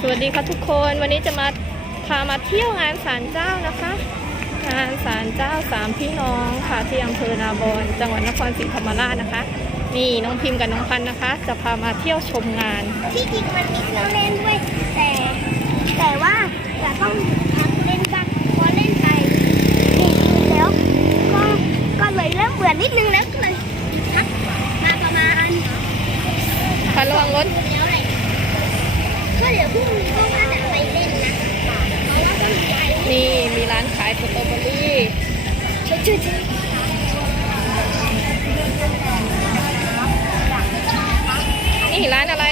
สวัสดีค่ะทุกคนวันนี้จะมาพามาเที่ยวงานศาลเจ้านะคะ งานศาลเจ้าสามพี่น้องค่ะที่อำเภอนาบอนจังหวัดนครศรีธรรมราชนะคะนี่น้องพิมพ์กับน้องพันนะคะ จะพามาเที่ยวชมงาน ที่จริงมันมีเครื่องเล่นด้วยแต่แต่ว่าจะต้อง นี่ร้านอะไร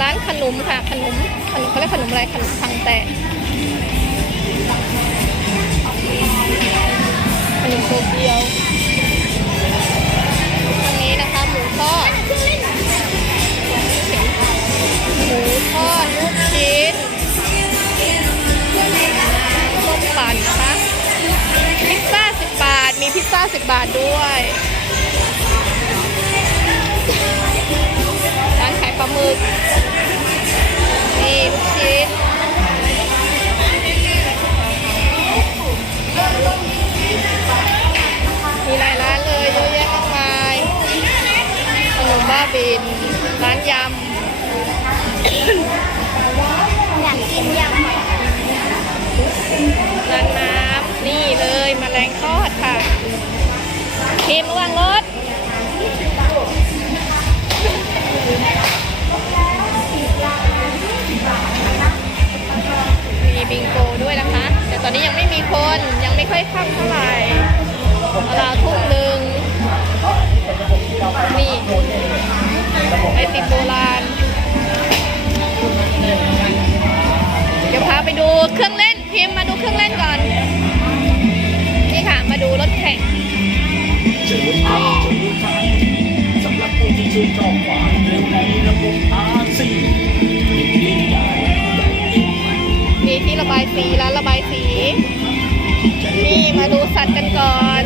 ร้านขนมค่ะ ขนมขนมเขาเรียกขนมอะไรขนมทางแตะขนมโตเกียวตรงนี้นะคะหมูทอดหมูทอดลูกชิ้นส้มปั่นนะคะพิซซ่า10บาท มีพิซซ่า10บาทด้วยาหมึกนี่ลูกชิ้นมีหลายร้านเลยเยอะแยะมากมายขนมบ้าบิน ร้านยำ อยากกินยำร้านน้ำนี่เลยมแมลงทอดค่ะพิมระวังรถ ตอนนี้ยังไม่มีคนยังไม่ค่อยค่ำเท่าไหร่ราทุ่มหนึ่งนี่ไอติมโบราณเดี๋ยวพาไปดูเครื่องเล่นพิมพ์มาดูเครื่องเล่นก่อน นี่ค่ะมาดูรถแข่งเจอกันเจอกันสำหรับผู้ที่ชื่นชอบความเร็วในระบบอ ระบายสีร้านระบายสี นี่มาดูสัตว์กันก่อน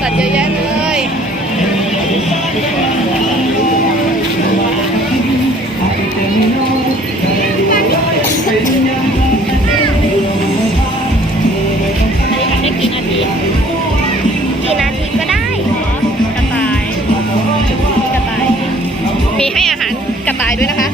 สัตว์เยอะแยะเลยได้กี่นาทีกี่นาทีก็ได้กระต่าย กระต่าย มีให้อาหารกระต่ายด้วยนะคะ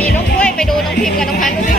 มีน้องกล้วยไปดูน้องพิมพ์กับน้องพันธุ์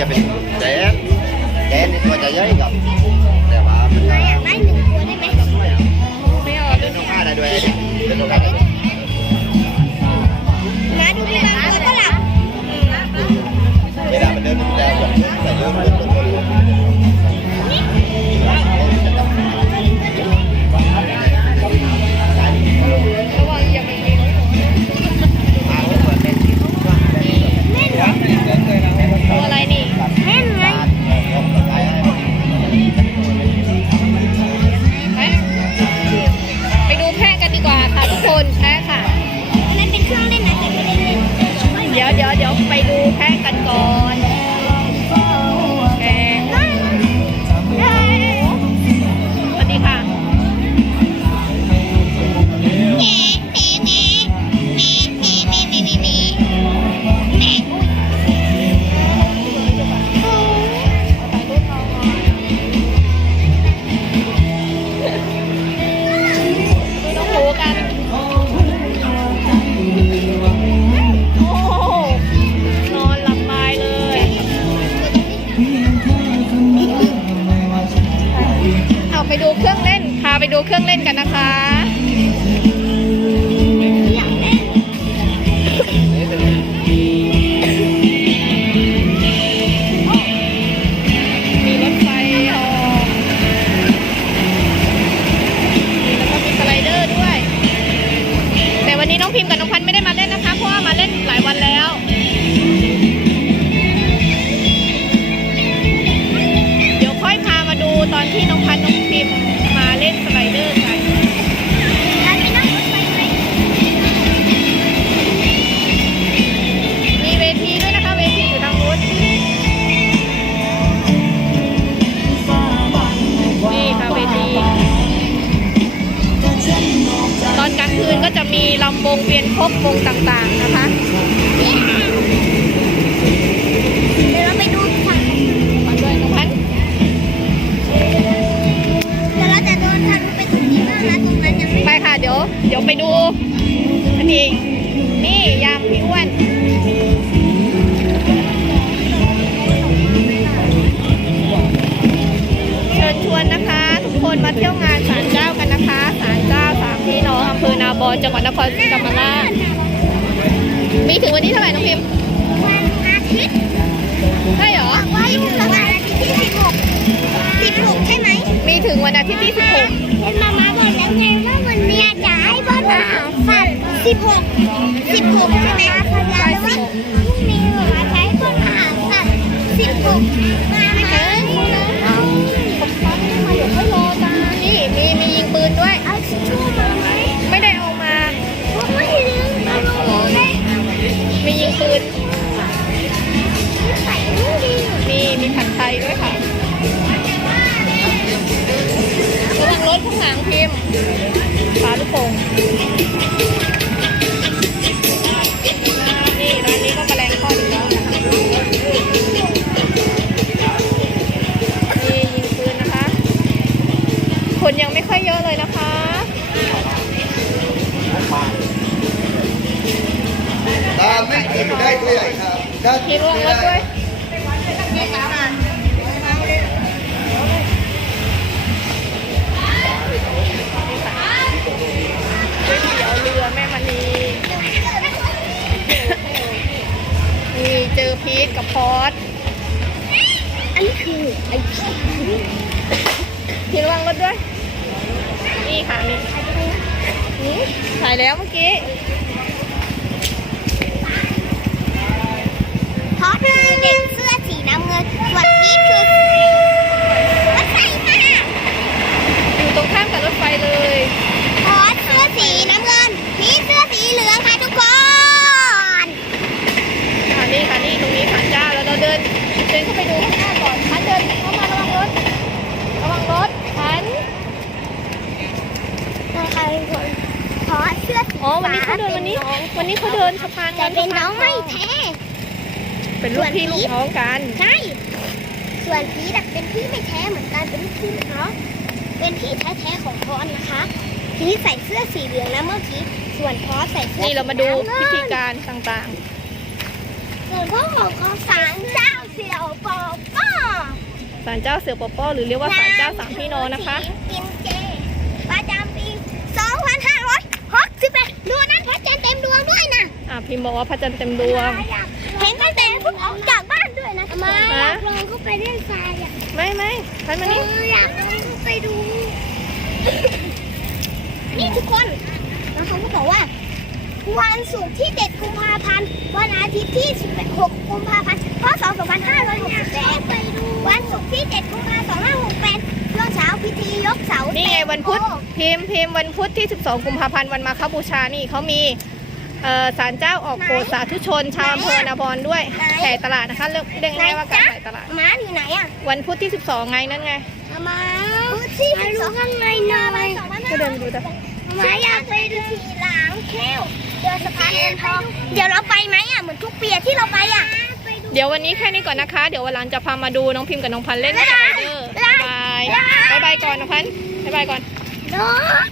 จะเป็นแดนแดนนี่ตัวจะย่อยกับแต่ว่ามักอยากได้หนึ่งตัวได้ไหมไม่เอาเป็นข้าได้ด้วยเป็นนกข้าได้มาดูพี่บังตัวตลับเวลามันเดินมันจะแบบใส่เยอะ ไปดูเครื่องเล่น พาไปดูเครื่องเล่นกันนะคะ วงเวียนครบวงต่างๆนะคะเดี๋ยวเราไปดูค่ะมาด้วยน้องพันธุ์เดี๋ยวเราจะเดินทะลุไปตรงนี้บ้างนะตรงนั้นยังไม่ไปค่ะเดี๋ยวเดี๋ยวไปดูอันนี้นี่ยามพี่อ้วนเชิญชวนนะคะ ทุกคนมาเที่ยวงาน จังหวัดนครศรีธรรมราชมีถึงวันนี้เท่าไหร่น้องพิมพ์วันอาทิตย์ใช่เหรอบอกว่าอยู่ประมาณอาทิตย์ที่สิบหกสิบหกใช่ไหมมีถึงวันอาทิตย์ที่เห็นมาม่าบอกแล้วไงว่าวันเนี้ยจะให้บอลมาสัตว์สิบหกสิบหกใช่ไหมแล้วว่าพรุ่งนี้มาม่าจะให้บอลมาสัตว์สิบหกมา รวงรถด้วยก๋วยเตี๋ยวเรือแม่มณีนี่เจอพีทกับพอสอันนี้คือไอพี่พีทระวังรถด้วย นี่ค่ะนี่นี่ถ่ายแล้วเมื่อกี้ เพราะคือเด็กเสื้อสีน้ำเงิน ส่วนพีทคือรถไฟค่ะอยู่ตรงข้ามกับรถไฟเลยพอสเสื้อสีน้ำเงิน พีทเสื้อสีเหลืองค่ะทุกคนค่ะนี่ค่ะนี่ตรงนี้ศาลเจ้าแล้วเราเดินเดินเข้าไปดูข้างหน้าก่อนพันเดินเข้ามาระวังรถระวังรถพันนะคะทุกคนพอสเสื้อสีอ๋อวันนี้เขาเดินวันนี้ วันนี้เขาเดินสะพานแต่เป็นน้องไม่แท้ เป็นลูกพี่ลูกน้องกัน ใช่ ส่วนพีทอะเป็นพี่ไม่แท้เหมือนกันเป็นพี่เนาะเป็นพี่แท้ๆของพอสนะคะพีทใส่เสื้อสีเหลืองนะเมื่อกี้ส่วนพอสใส่เสื้อนี่เรามาดูสีพิน้ำเงินธีการต่างส่วนพ่อของเขาสารเจ้าเสี่ยวปอป้อๆศาลเจ้าเสือปอป้อหรือเรียกว่าศาลเจ้าสามพี่น้องนะคะกินเจประจำปี2568ดูนั่นพระจันทร์เต็มดวงด้วยนะอะพิมพ์บอกว่าพระจันทร์เต็มดวง ออกจากบ้านด้วยนะมาฮะอยากลองเข้าไปเล่นทรายอะไม่ไม่พันมาเอนี่ออยากลองเข้าไปดู นี่ทุกคนแล้วเขาก็บอกว่า วันศุกร์ที่7กุมภาพันธ์วันอาทิตย์ที่16กุมภาพันธ์พศ2568วันศุกร์ที่7กุมภาพันธ์2568ช่วงเช้าพิธียกเสานี่ไงวันพุธเตโกพิมพ์พิมพ์วันพุธที่ 12 กุมภาพันธ์วันมาคบูชานี่เขามีเอ่อ ศาลเจ้าออกโปรดสาธุชน ชาวอำเภอนาบอนด้วยไหนแห่ตลาดนะคะเรียกเรียกง่ายๆว่าการแห่ตลาด ม้าอยู่ไหนอะวันพุธที่ 12 ไงนั่นไง ม้าที่สิบสองข้างในหน่อยก็เดินไปดูจ้ะม้าอยากไปดูทีหลังเที่ยวเดินสะพานเงินทองเดี๋ยวเราไปไหมอะเหมือนทุกปีอะที่เราไปอะ เดี๋ยววันนี้แค่นี้ก่อนนะคะ เดี๋ยววันหลังจะพามาดูน้องพิมพ์กับน้องพันธุ์เล่นสไลเดอร์บ๊ายบาบายยบายบายก่อนน้องพันธุ์บายบายก่อนรถ